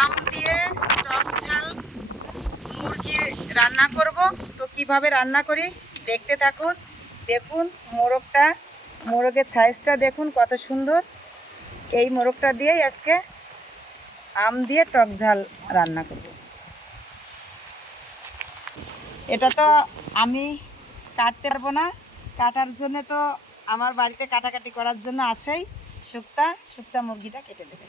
আম দিয়ে টক ঝাল মুরগি রান্না করব। তো কিভাবে রান্না করি দেখতে থাকুন। দেখুন মোরগের সাইজটা দেখুন কত সুন্দর। এই মোরগটা দিয়েই আজকে আম দিয়ে টক ঝাল রান্না করব। এটা তো আমি কাটতে পারবো না, কাটার জন্য তো আমার বাড়িতে কাটাকাটি করার জন্য আছেই। শুক্তা মুরগিটা কেটে দেবে।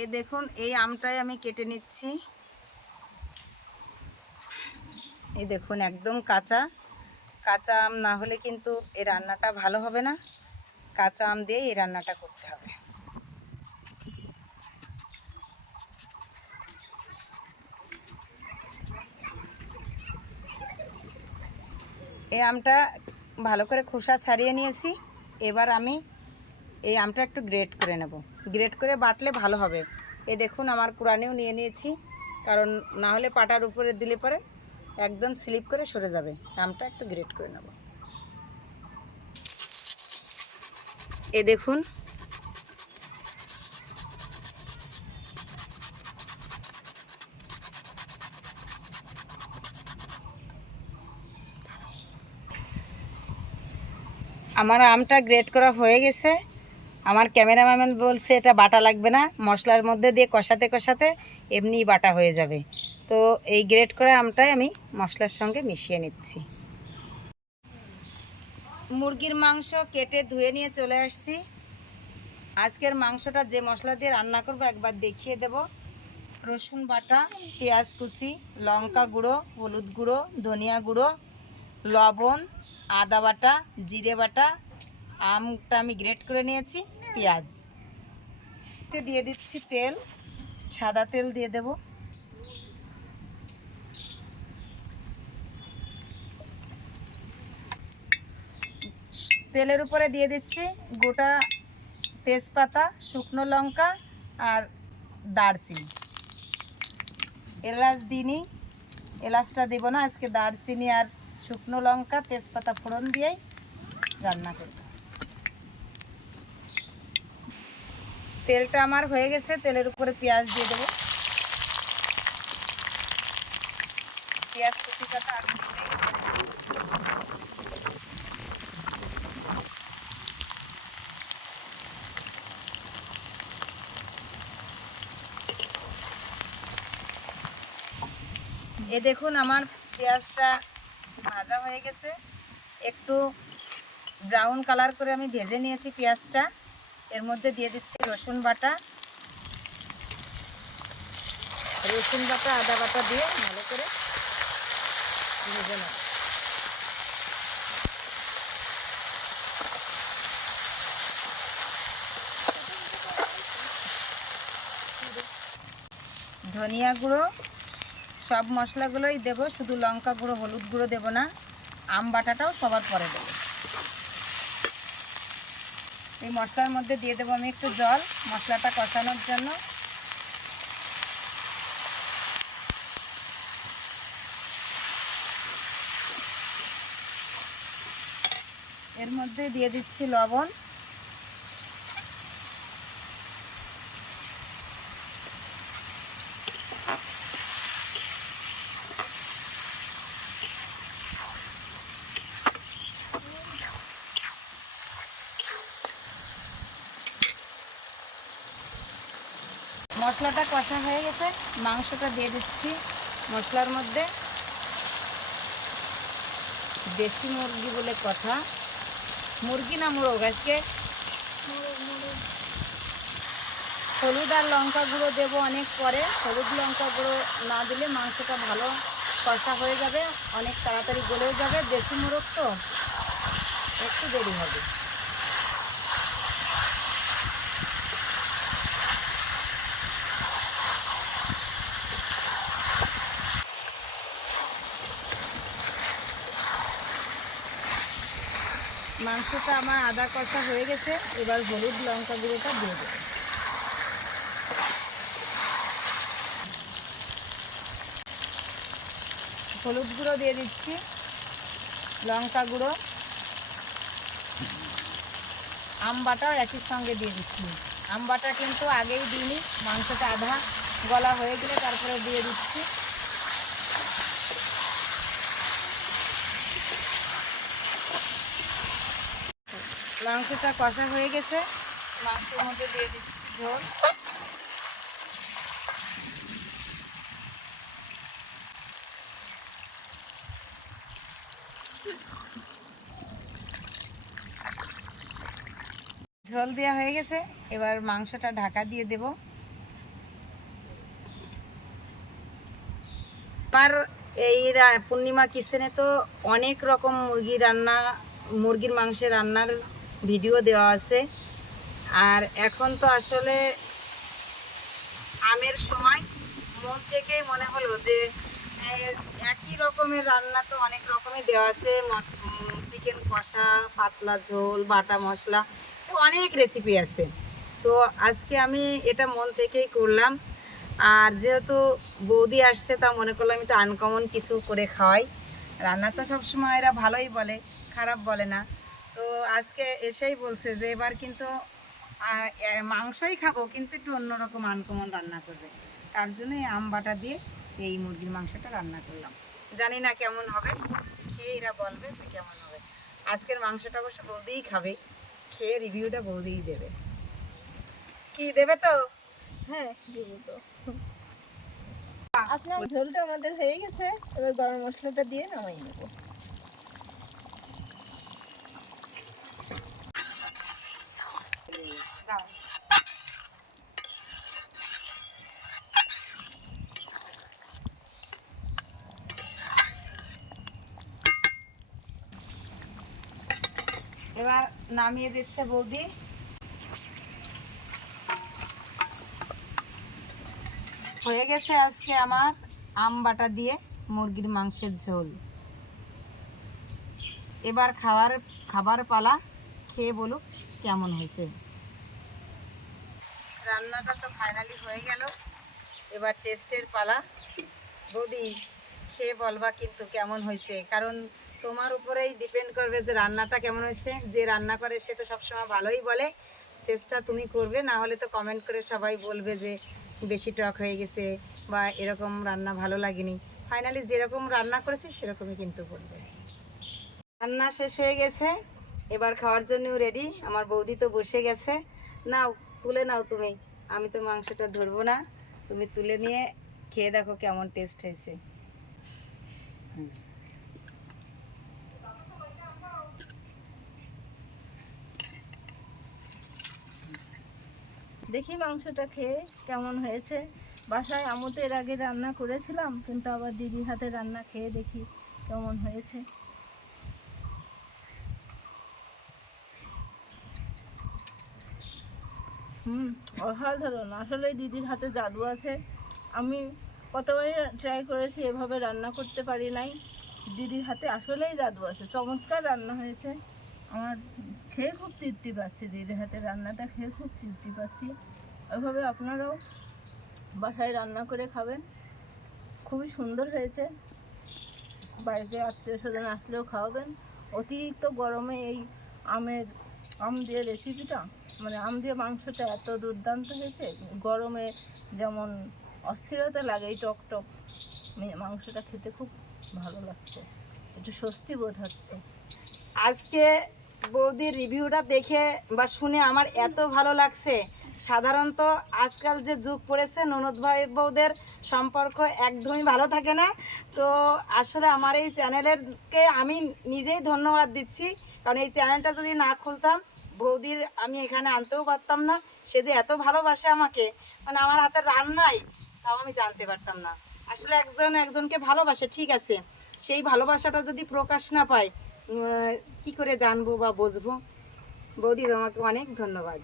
এই দেখুন, এই আমটাই আমি কেটে নিচ্ছি। এই দেখুন, একদম কাঁচা আম না হলে কিন্তু এই রান্নাটা ভালো হবে না। কাঁচা আম দিয়ে এই রান্নাটা করতে হবে। এই আমটা ভালো করে খোসা ছাড়িয়ে নিয়েছি। এবার আমি এই আমটা একটু গ্রেট করে নেব। গ্রেট করে বাটলে ভালো হবে। এই দেখুন, আমার কুড়ানিও নিয়ে নিয়েছি, কারণ না হলে পাটার উপরে দিলে পরে একদম স্লিপ করে সরে যাবে। আমটা একটু গ্রেট করে নেব। এই দেখুন, আমার আমটা গ্রেট করা হয়ে গেছে। আমার ক্যামেরাম্যান বলছে এটা বাটা লাগবে না, মশলার মধ্যে দিয়ে কষাতে কষাতে এমনিই বাটা হয়ে যাবে। তো এই গ্রেট করা আমটাই আমি মশলার সঙ্গে মিশিয়ে নিচ্ছি। মুরগির মাংস কেটে ধুয়ে নিয়ে চলে আসছি। আজকের মাংসটা যে মশলা দিয়ে রান্না করব একবার দেখিয়ে দেব। রসুন বাটা, পেঁয়াজ কুচি, লঙ্কা গুঁড়ো, হলুদ গুঁড়ো, ধনিয়া গুঁড়ো, লবণ, আদা বাটা, জিরে বাটা, আমটা আমি গ্রেট করে নিয়েছি, পেঁয়াজ দিয়ে দিচ্ছি তেল, সাদা তেল দিয়ে দেব। তেলের উপরে দিয়ে দিচ্ছি গোটা তেজপাতা, শুকনো লঙ্কা আর দারচিনি। এলাচ দিইনি, এলাচটা দেব না আজকে। দারচিনি আর শুকনো লঙ্কা তেজপাতা ফোড়ন দিয়েই রান্না করব। তেলটা আমার হয়ে গেছে, তেলের উপরে পেঁয়াজ দিয়ে দেবো। পেঁয়াজ কুচিটা আগে এ দেখুন, আমার পেঁয়াজটা ভাজা হয়ে গেছে। একটু ব্রাউন কালার করে আমি ভেজে নিয়েছি পেঁয়াজটা। এর মধ্যে দিয়ে দিচ্ছি রসুন বাটা, আদা বাটা দিয়ে ভালো করে ভেজে নেব। ধনিয়া গুঁড়ো, সব মশলাগুলোই দেবো, শুধু লঙ্কা গুঁড়ো হলুদ গুঁড়ো দেবো না। আম বাটাটাও সবার পরে দেবো। এই মশলার মধ্যে দিয়ে দেবো আমি একটু জল, মশলাটা কষানোর জন্য। এর মধ্যে দিয়ে দিচ্ছি লবণ, মশলাটা কষা হয়ে গেছে। মাংসটা দিয়ে দিচ্ছি মশলার মধ্যে। দেশি মুরগি বলে কথা, মুরগি না মোরগ আজকে। হলুদ আর লঙ্কা গুঁড়ো দেবো অনেক পরে। হলুদ লঙ্কা গুঁড়ো না দিলে মাংসটা ভালো কষা হয়ে যাবে, অনেক তাড়াতাড়ি গলেও যাবে। দেশি মোরগ তো একটু দেরি হবে। মাংসটা আমার আদা কষা হয়ে গেছে, এবার হলুদ লঙ্কা গুঁড়োটা দিয়ে দেবো। হলুদ গুঁড়ো দিয়ে দিচ্ছি, লঙ্কা গুঁড়ো, আম বাটাও একই সঙ্গে দিয়ে দিচ্ছি। আম বাটা কিন্তু আগেই দিইনি, মাংসটা আধা গলা হয়ে গেলে তারপরে দিয়ে দিচ্ছি। মাংসটা কষা হয়ে গেছে, মাংসের মধ্যে দিয়ে দিচ্ছি ঝোল। ঝোল দেওয়া হয়ে গেছে, এবার মাংসটা ঢাকা দিয়ে দেব। আমার এই পূর্ণিমা কিচেনে তো অনেক রকম মুরগির মাংসের রান্নার ভিডিও দেওয়া আছে। আর এখন তো আসলে আমের সময়, মন থেকেই মনে হলো যে একই রকমের রান্না তো অনেক রকমের দেওয়া আছে, চিকেন কষা, পাতলা ঝোল, বাটা মশলা, অনেক রেসিপি আছে। তো আজকে আমি এটা মন থেকেই করলাম। আর যেহেতু বৌদি আসছে, তা মনে করলাম একটু আনকমন কিছু করে খাওয়াই। রান্না তো সবসময় এরা ভালোই বলে, খারাপ বলে না। তো আজকে এসেই বলছে যে এবার কিন্তু মাংসই খাবো, কিন্তু একটু অন্যরকম আনকমন রান্না করবে। তার জন্যই আম বাটা দিয়ে এই মুরগির মাংসটা রান্না করলাম। জানি না কেমন হবে, খেয়ে এরা বলবে যে কেমন হবে। আজকের মাংসটা অবশ্য বৌদিই খাবে, খেয়ে রিভিউটা বৌদিই দেবে। কি দেবে তো? হ্যাঁ দেবো তো। আপনার ঝোলটা আমাদের হয়ে গেছে, এবার গরম মশলাটা দিয়ে নামাই নেব। এবার নামিয়ে দিচ্ছে বৌদি। হয়ে গেছে আজকে আমার আম বাটা দিয়ে মুরগির মাংসের ঝোল। এবার খাবার পালা, খেয়ে বলুক কেমন হয়েছে। রান্নাটা তো ফাইনালি হয়ে গেল, এবার টেস্টের পালা। বৌদি খেয়ে বলবা কিন্তু কেমন হয়েছে, কারণ তোমার উপরেই ডিপেন্ড করবে যে রান্নাটা কেমন হয়েছে। যে রান্না করে সে তো সবসময় ভালোই বলে, টেস্টটা তুমি করবে, না হলে তো কমেন্ট করে সবাই বলবে যে বেশি টক হয়ে গেছে বা এরকম রান্না ভালো লাগেনি। ফাইনালি যেরকম রান্না করেছি সেরকমই কিন্তু করবে। রান্না শেষ হয়ে গেছে, এবার খাওয়ার জন্যও রেডি। আমার বৌদি তো বসে গেছে। নাও তুলে নাও তুমি, আমি তো মাংসটা ধরবো না, তুমি তুলে নিয়ে খেয়ে দেখো কেমন টেস্ট হয়েছে। দেখি মাংসটা খেয়ে কেমন হয়েছে। বাসায় আমু তো এর আগে রান্না করেছিলাম, কিন্তু আবার দিদির হাতে রান্না খেয়ে দেখি কেমন হয়েছে। অসাধারণ, আসলে দিদির হাতে জাদু আছে। আমি কতবারই ট্রাই করেছি, এভাবে রান্না করতে পারি নাই। দিদির হাতে আসলেই জাদু আছে, চমৎকার রান্না হয়েছে। আমার খেয়ে খুব তৃপ্তি পাচ্ছি, দিদির হাতে রান্নাটা খেয়ে খুব তৃপ্তি পাচ্ছি। ওইভাবে আপনারাও বাসায় রান্না করে খাবেন, খুবই সুন্দর হয়েছে। বাড়িতে আত্মীয় স্বজন আসলেও খাওয়াবেন। অতিরিক্ত গরমে এই আম দিয়ে রেসিপিটা, মানে আম দিয়ে মাংসটা এত দুর্দান্ত হয়েছে। গরমে যেমন অস্থিরতা লাগে, এই টক টক মাংসটা খেতে খুব ভালো লাগছে, একটু স্বস্তি বোধ হচ্ছে। আজকে বৌদির রিভিউটা দেখে বা শুনে আমার এত ভালো লাগছে। সাধারণত আজকাল যে যুগ পড়েছে, ননদ ভাই বউদের সম্পর্ক একদমই ভালো থাকে না। তো আসলে আমার এই চ্যানেলেরকে আমি নিজেই ধন্যবাদ দিচ্ছি, কারণ এই চ্যানেলটা যদি না খুলতাম, বৌদির আমি এখানে আনতেও পারতাম না। সে যে এত ভালোবাসে আমাকে, মানে আমার হাতের রান্নাই, তাও আমি জানতে পারতাম না। আসলে একজনকে ভালোবাসে ঠিক আছে, সেই ভালোবাসাটা যদি প্রকাশ না পায় কি করে জানবো বা বুঝবো। বৌদি তোমাকে অনেক ধন্যবাদ।